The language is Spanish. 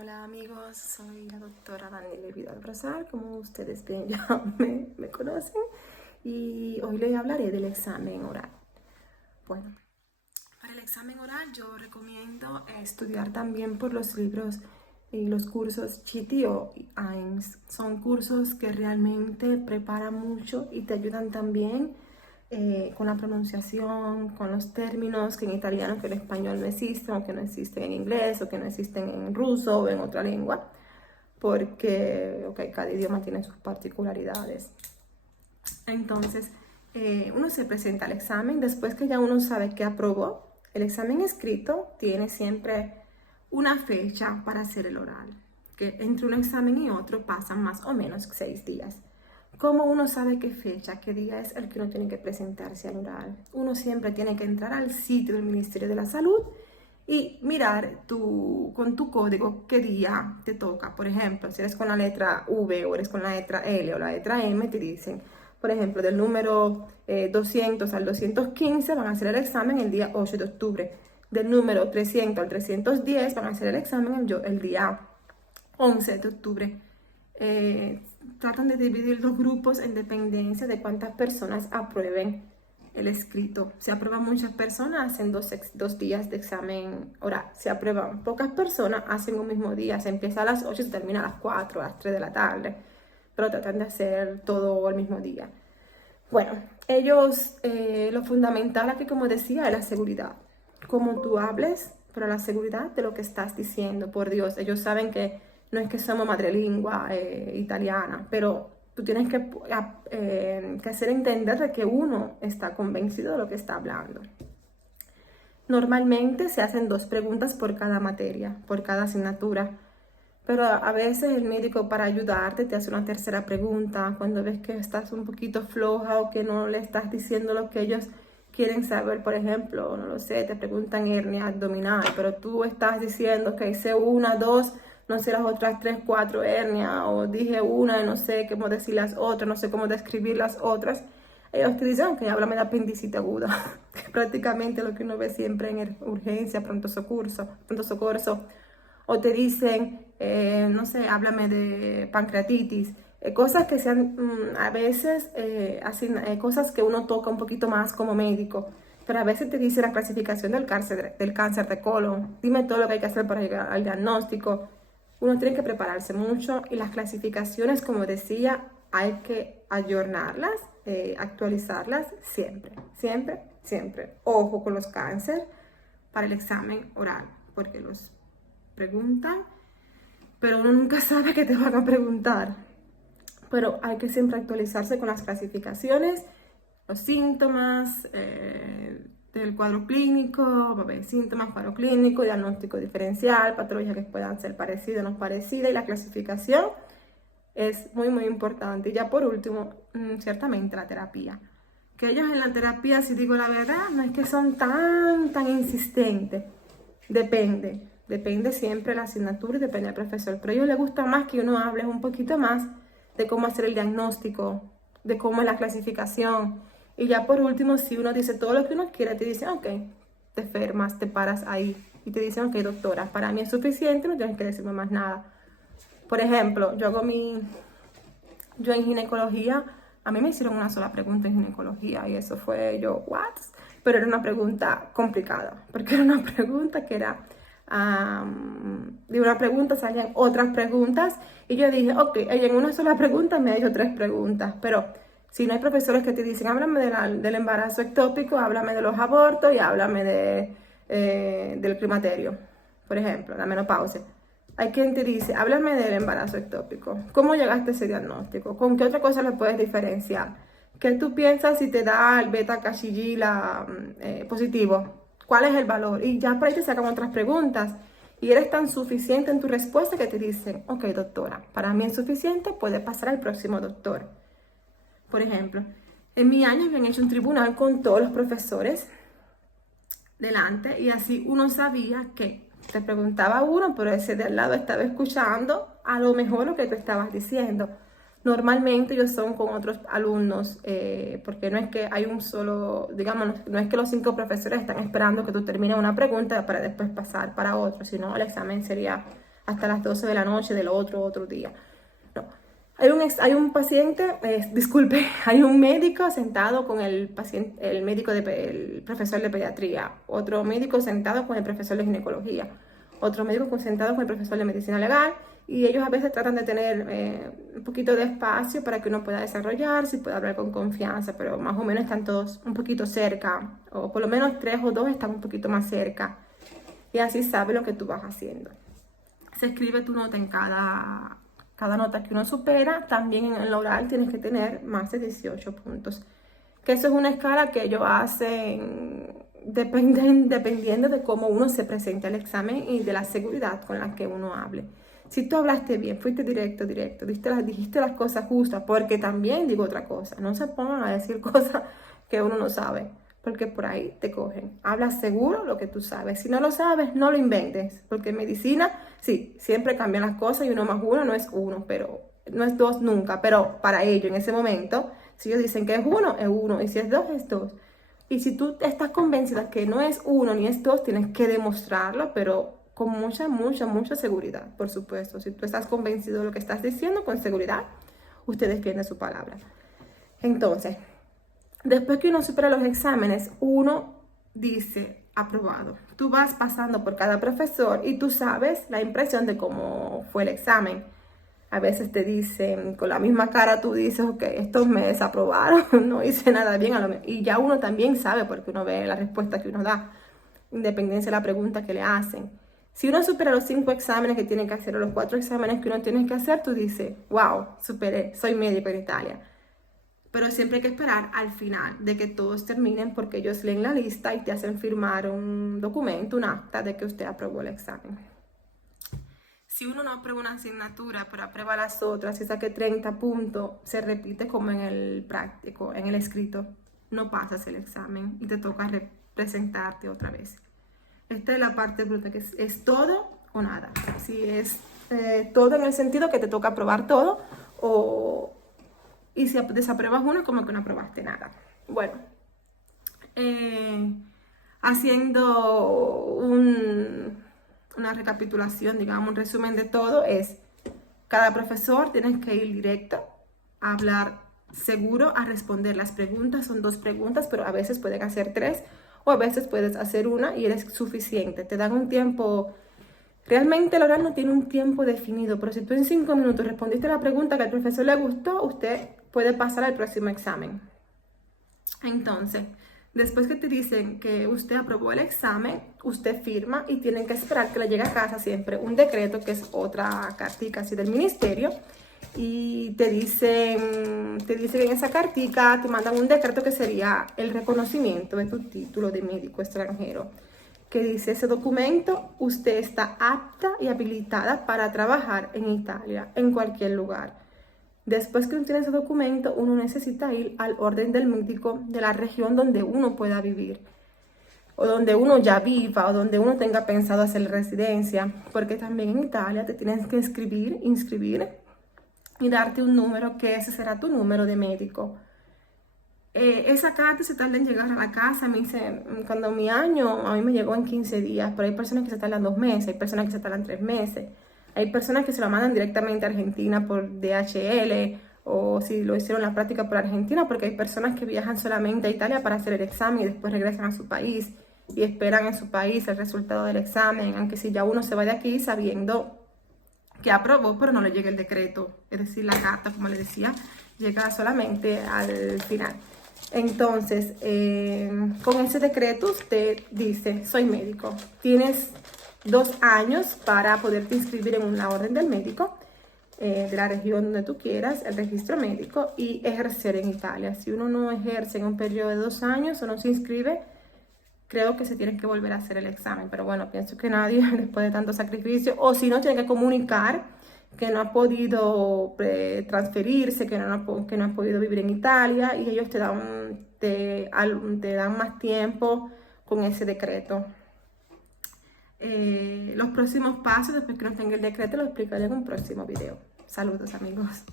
Hola amigos, soy la doctora Daniela Vidal Rosal, como ustedes bien ya me conocen, y hoy les hablaré del examen oral. Bueno, para el examen oral yo recomiendo estudiar también por los libros y los cursos Chitty o AIMS. Son cursos que realmente preparan mucho y te ayudan también con la pronunciación, con los términos que en italiano, que en español no existen, o que no existen en inglés, o que no existen en ruso o en otra lengua, porque cada idioma tiene sus particularidades. Entonces, uno se presenta al examen después que ya uno sabe que aprobó. El examen escrito tiene siempre una fecha para hacer el oral, que entre un examen y otro pasan más o menos 6 días. ¿Cómo uno sabe qué fecha, qué día es el que uno tiene que presentarse al oral? Uno siempre tiene que entrar al sitio del Ministerio de la Salud y mirar con tu código qué día te toca. Por ejemplo, si eres con la letra V o eres con la letra L o la letra M, te dicen, por ejemplo, del número 200 al 215 van a hacer el examen el día 8 de octubre. Del número 300 al 310 van a hacer el examen el día 11 de octubre. Tratan de dividir los grupos en dependencia de cuántas personas aprueben el escrito. Si aprueban muchas personas, hacen dos días de examen oral. Si aprueban pocas personas, hacen un mismo día. Se empieza a las 8 y se termina a las 4, a las 3 de la tarde. Pero tratan de hacer todo el mismo día. Bueno, lo fundamental aquí, como decía, es la seguridad. Como tú hables, pero la seguridad de lo que estás diciendo, por Dios. Ellos saben que no es que somos madrelingua italiana, pero tú tienes que hacer entender de que uno está convencido de lo que está hablando. Normalmente se hacen 2 preguntas por cada materia, por cada asignatura, pero a veces el médico, para ayudarte, te hace una tercera pregunta cuando ves que estás un poquito floja o que no le estás diciendo lo que ellos quieren saber. Por ejemplo, no lo sé, te preguntan hernia abdominal, pero tú estás diciendo que hice 1, 2, no sé las otras 3, 4 hernias, o dije una y no sé cómo decir las otras, no sé cómo describir las otras. Ellos te dicen, ok, háblame de apendicitis aguda, que es prácticamente lo que uno ve siempre en urgencia, pronto socorro. O te dicen, no sé, háblame de pancreatitis. Cosas que sean a veces cosas que uno toca un poquito más como médico, pero a veces te dice la clasificación del cáncer de colon. Dime todo lo que hay que hacer para llegar al diagnóstico. Uno tiene que prepararse mucho y las clasificaciones, como decía, hay que ayornarlas, actualizarlas siempre, siempre, siempre. Ojo con los cánceres para el examen oral, porque los preguntan, pero uno nunca sabe qué te van a preguntar. Pero hay que siempre actualizarse con las clasificaciones, los síntomas del cuadro clínico, síntomas, cuadro clínico, diagnóstico diferencial, patologías que puedan ser parecidas o no parecidas, y la clasificación es muy, muy importante. Y ya por último, ciertamente la terapia. Que ellos en la terapia, si digo la verdad, no es que son tan insistentes. Depende siempre de la asignatura y depende del profesor. Pero a ellos les gusta más que uno hable un poquito más de cómo hacer el diagnóstico, de cómo es la clasificación. Y ya por último, si uno dice todo lo que uno quiere, te dicen, ok, te enfermas, te paras ahí. Y te dicen, ok, doctora, para mí es suficiente, no tienes que decirme más nada. Por ejemplo, yo en ginecología, a mí me hicieron una sola pregunta en ginecología y eso fue yo, ¿what? Pero era una pregunta complicada, porque era una pregunta que era, de una pregunta salían otras preguntas y yo dije, ok, ella en una sola pregunta me ha hecho 3 preguntas, pero si no hay profesores que te dicen, háblame del embarazo ectópico, háblame de los abortos y háblame del climaterio, por ejemplo, la menopausia. Hay quien te dice, háblame del embarazo ectópico. ¿Cómo llegaste a ese diagnóstico? ¿Con qué otra cosa lo puedes diferenciar? ¿Qué tú piensas si te da el beta-caxigila positivo? ¿Cuál es el valor? Y ya por ahí te sacan otras preguntas. Y eres tan suficiente en tu respuesta que te dicen, ok, doctora, para mí es suficiente, puede pasar al próximo doctor. Por ejemplo, en mi año habían hecho un tribunal con todos los profesores delante y así uno sabía que te preguntaba uno, pero ese de al lado estaba escuchando a lo mejor lo que tú estabas diciendo. Normalmente ellos son con otros alumnos, porque no es que hay un solo, digamos, no es que los 5 profesores están esperando que tú termines una pregunta para después pasar para otro, sino el examen sería hasta las 12 de la noche del otro día. No. Hay un paciente, disculpe, hay un médico sentado con el paciente, el profesor de pediatría, otro médico sentado con el profesor de ginecología, otro médico sentado con el profesor de medicina legal, y ellos a veces tratan de tener un poquito de espacio para que uno pueda desarrollarse y pueda hablar con confianza, pero más o menos están todos un poquito cerca, o por lo menos 3 o 2 están un poquito más cerca, y así sabe lo que tú vas haciendo. Se escribe tu nota en cada nota que uno supera. También en el oral tienes que tener más de 18 puntos. Que eso es una escala que ellos hacen dependiendo de cómo uno se presente al examen y de la seguridad con la que uno hable. Si tú hablaste bien, fuiste directo, dijiste las cosas justas, porque también digo otra cosa, no se pongan a decir cosas que uno no sabe, porque por ahí te cogen. Habla seguro lo que tú sabes. Si no lo sabes, no lo inventes, porque en medicina, sí, siempre cambian las cosas y 1 más 1 no es 1, pero no es 2 nunca, pero para ello en ese momento, si ellos dicen que es 1, es 1, y si es 2, es 2. Y si tú estás convencida que no es 1 ni es 2, tienes que demostrarlo, pero con mucha seguridad, por supuesto. Si tú estás convencido de lo que estás diciendo, con seguridad, usted defiende su palabra. Entonces, después que uno supera los exámenes, uno dice aprobado. Tú vas pasando por cada profesor y tú sabes la impresión de cómo fue el examen. A veces te dicen, con la misma cara tú dices, ok, estos me desaprobaron, no hice nada bien. Y ya uno también sabe porque uno ve la respuesta que uno da, independencia de la pregunta que le hacen. Si uno supera los 5 exámenes que tiene que hacer o los 4 exámenes que uno tiene que hacer, tú dices, wow, superé, soy médico en Italia. Pero siempre hay que esperar al final de que todos terminen porque ellos leen la lista y te hacen firmar un documento, un acta de que usted aprobó el examen. Si uno no aprueba una asignatura pero aprueba las otras y saque 30 puntos, se repite como en el práctico, en el escrito. No pasas el examen y te toca presentarte otra vez. Esta es la parte bruta, que es todo o nada. Si es todo en el sentido que te toca aprobar todo, y si desapruebas uno, como que no aprobaste nada. Bueno, haciendo una recapitulación, digamos, un resumen de todo, es cada profesor tienes que ir directo a hablar seguro, a responder las preguntas. Son 2 preguntas, pero a veces pueden hacer 3 o a veces puedes hacer 1 y eres suficiente. Te dan un tiempo. Realmente el oral no tiene un tiempo definido, pero si tú en 5 minutos respondiste la pregunta que al profesor le gustó, usted puede pasar al próximo examen. Entonces, después que te dicen que usted aprobó el examen, usted firma y tienen que esperar que le llegue a casa siempre un decreto, que es otra cartica así del ministerio, y te dicen en esa cartica, te mandan un decreto que sería el reconocimiento de tu título de médico extranjero, que dice ese documento, usted está apta y habilitada para trabajar en Italia, en cualquier lugar. Después que uno tiene ese documento, uno necesita ir al orden del médico de la región donde uno pueda vivir, o donde uno ya viva, o donde uno tenga pensado hacer residencia, porque también en Italia te tienes que inscribir y darte un número, que ese será tu número de médico. Esa carta se tarda en llegar a la casa. Cuando mi año, a mí me llegó en 15 días, pero hay personas que se tardan 2 meses, hay personas que se tardan 3 meses. Hay personas que se lo mandan directamente a Argentina por DHL, o si lo hicieron la práctica por Argentina, porque hay personas que viajan solamente a Italia para hacer el examen y después regresan a su país y esperan en su país el resultado del examen, aunque si ya uno se va de aquí sabiendo que aprobó, pero no le llega el decreto, es decir, la carta, como le decía, llega solamente al final. Entonces, con ese decreto usted dice, soy médico, tienes 2 años para poderte inscribir en una orden del médico de la región donde tú quieras, el registro médico, y ejercer en Italia. Si uno no ejerce en un periodo de 2 años o no se inscribe, creo que se tiene que volver a hacer el examen. Pero bueno, pienso que nadie, después de tanto sacrificio, o si no, tiene que comunicar que no ha podido transferirse, que no ha podido vivir en Italia, y ellos te dan más tiempo con ese decreto. Los próximos pasos, después que no tenga el decreto, lo explicaré en un próximo video. Saludos, amigos.